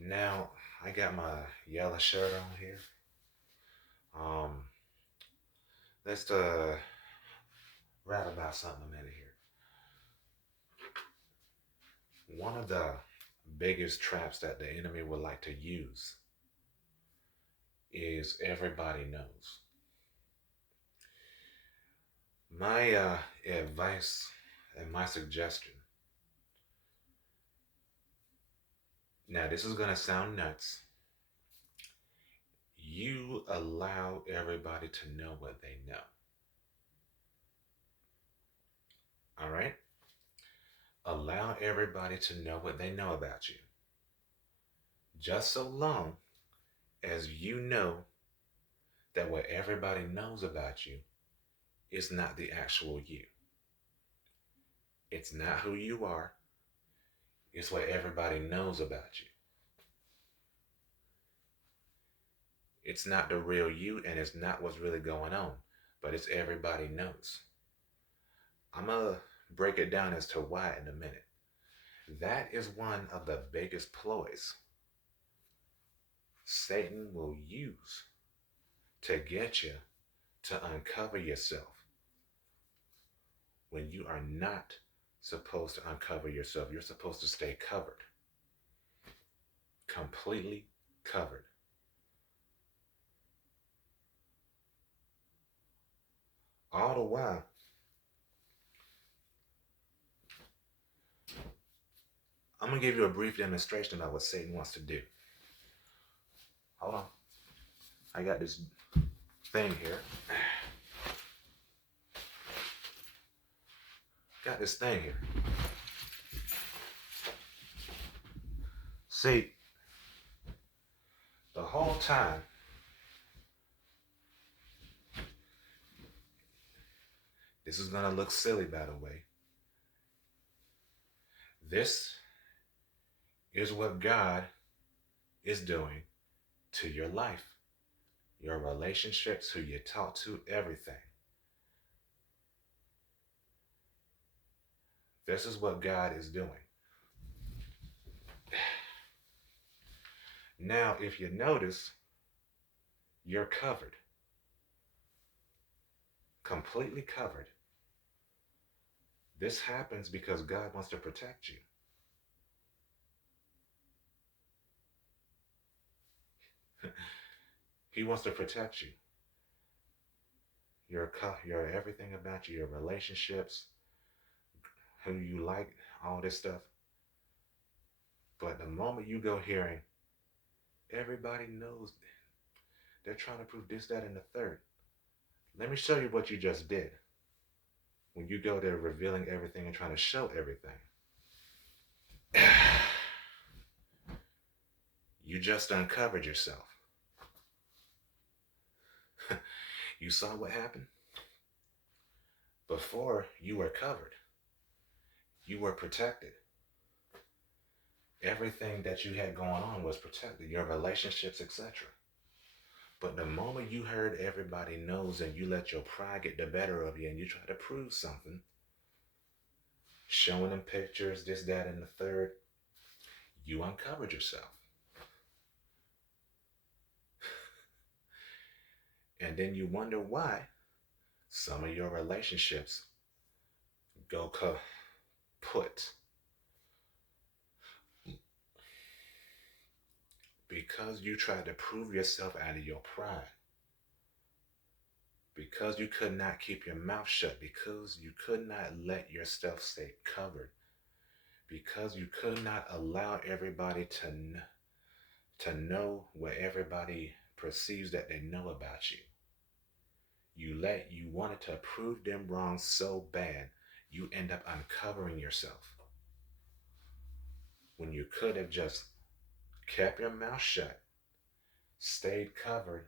Now I got my yellow shirt on here. Um, let's rap about something a minute here. One of the biggest traps that the enemy would like to use is everybody knows. My advice and my suggestion. Now this is gonna sound nuts. You allow everybody to know what they know. All right? Allow everybody to know what they know about you. Just so long as you know that what everybody knows about you is not the actual you. It's not who you are, it's what everybody knows about you. It's not the real you and it's not what's really going on, but it's everybody knows. I'm going to break it down as to why in a minute. That is one of the biggest ploys Satan will use to get you to uncover yourself when you are not supposed to uncover yourself. You're supposed to stay covered, completely covered. All the while, I'm going to give you a brief demonstration about what Satan wants to do. Hold on. I got this thing here. Got this thing here. See, the whole time, this is going to look silly, by the way. This is what God is doing to your life, your relationships, who you talk to, everything. This is what God is doing. Now, if you notice, you're covered, completely covered. This happens because God wants to protect you. He wants to protect you. Your everything about you, your relationships, who you like, all this stuff. But the moment you go hearing, everybody knows they're trying to prove this, that, and the third. Let me show you what you just did. When you go there revealing everything and trying to show everything, you just uncovered yourself. You saw what happened? Before, you were covered. You were protected. Everything that you had going on was protected, your relationships, etc. But the moment you heard everybody knows and you let your pride get the better of you and you try to prove something, showing them pictures, this, that, and the third, you uncovered yourself. And then you wonder why some of your relationships go kaput. Because you tried to prove yourself out of your pride. Because you could not keep your mouth shut. Because you could not let yourself stay covered. Because you could not allow everybody to know what everybody perceives that they know about you. You wanted to prove them wrong so bad, you end up uncovering yourself. When you could have just kept your mouth shut, stayed covered,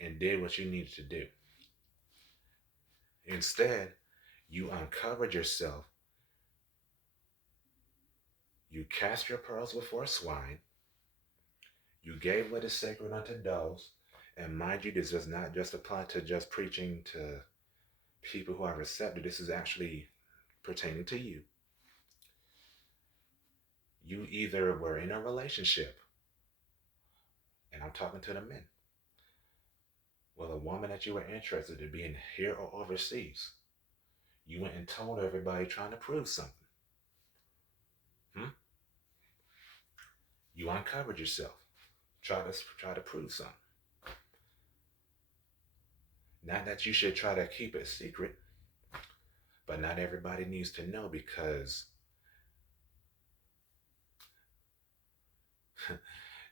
and did what you needed to do. Instead, you uncovered yourself. You cast your pearls before swine. You gave what is sacred unto dogs. And mind you, this does not just apply to just preaching to people who are receptive. This is actually pertaining to you. You either were in a relationship, and I'm talking to the men, with a woman that you were interested in being here or overseas. You went and told everybody trying to prove something. Hmm? You uncovered yourself. Try to prove something. Not that you should try to keep it secret, but not everybody needs to know because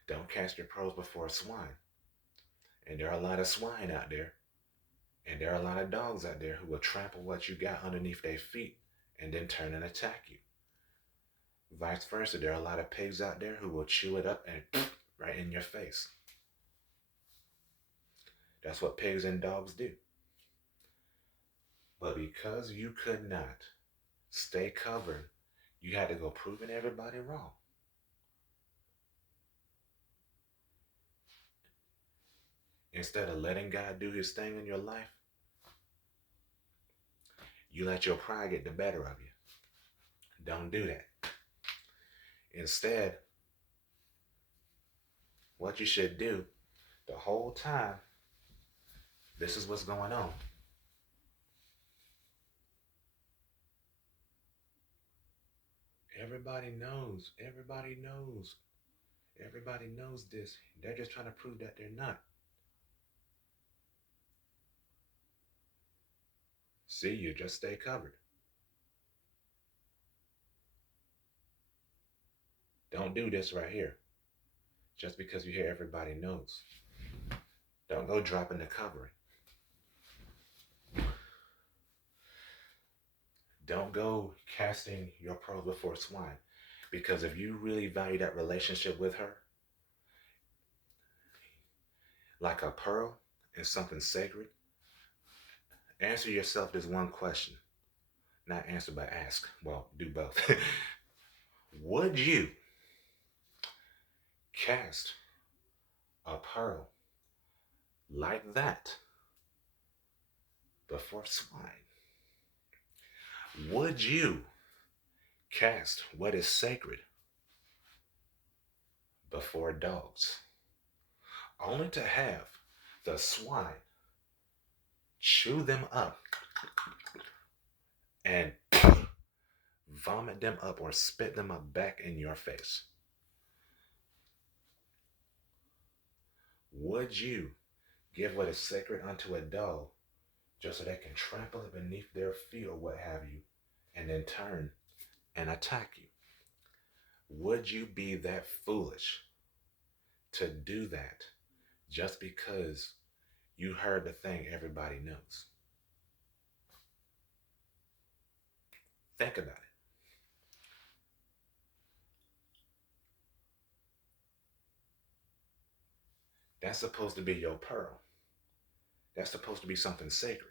don't cast your pearls before swine. And there are a lot of swine out there. And there are a lot of dogs out there who will trample what you got underneath their feet and then turn and attack you. Vice versa, there are a lot of pigs out there who will chew it up and right in your face. That's what pigs and dogs do. But because you could not stay covered, you had to go proving everybody wrong. Instead of letting God do his thing in your life, you let your pride get the better of you. Don't do that. Instead, what you should do the whole time, this is what's going on. Everybody knows. Everybody knows. Everybody knows this. They're just trying to prove that they're not. See, you just stay covered. Don't do this right here. Just because you hear everybody knows. Don't go dropping the covering. Don't go casting your pearls before swine. Because if you really value that relationship with her, like a pearl and something sacred, answer yourself this one question. Not answer, but ask. Well, do both. Would you cast a pearl like that before swine? Would you cast what is sacred before dogs? Only to have the swine chew them up and vomit them up or spit them up back in your face. Would you give what is sacred unto a dog just so they can trample it beneath their feet or what have you, and then turn and attack you? Would you be that foolish to do that just because you heard the thing everybody knows? Think about it. That's supposed to be your pearl. That's supposed to be something sacred.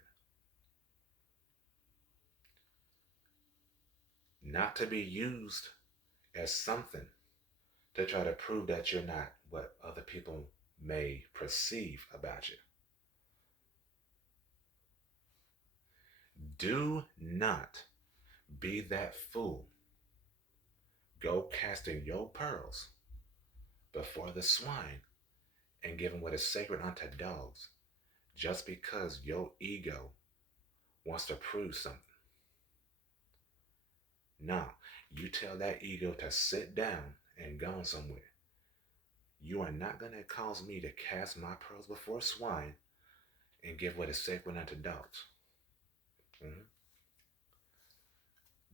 Not to be used as something to try to prove that you're not what other people may perceive about you. Do not be that fool. Go casting your pearls before the swine and giving what is sacred unto dogs just because your ego wants to prove something. No, you tell that ego to sit down and go somewhere. You are not going to cause me to cast my pearls before swine and give what is sacred unto dogs. Mhm.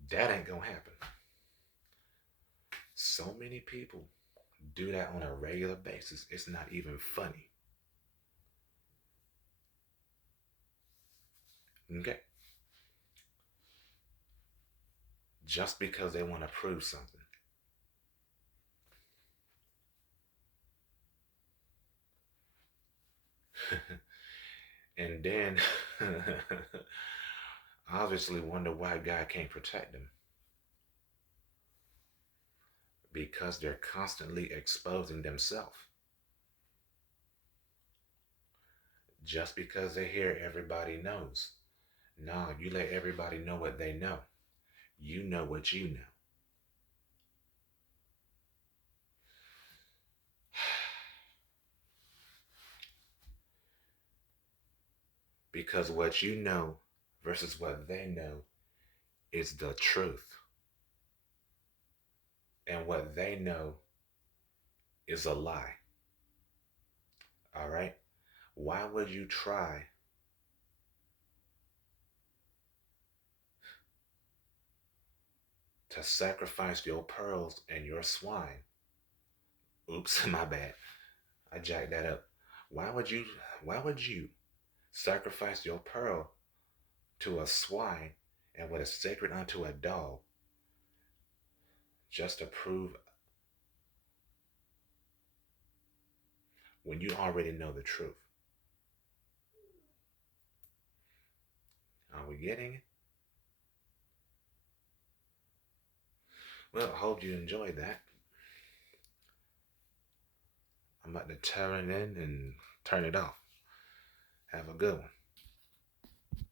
That ain't going to happen. So many people do that on a regular basis. It's not even funny. Okay? Just because they want to prove something. And then obviously wonder why God can't protect them. Because they're constantly exposing themselves. Just because they hear everybody knows. No, you let everybody know what they know. You know what you know. Because what you know versus what they know is the truth. And what they know is a lie. All right? Why would you try to sacrifice your pearls and your swine? Oops, my bad. I jacked that up. Why would you sacrifice your pearl to a swine and what is sacred unto a dog just to prove when you already know the truth? Are we getting it? Well, I hope you enjoyed that. I'm about to turn it in and turn it off. Have a good one.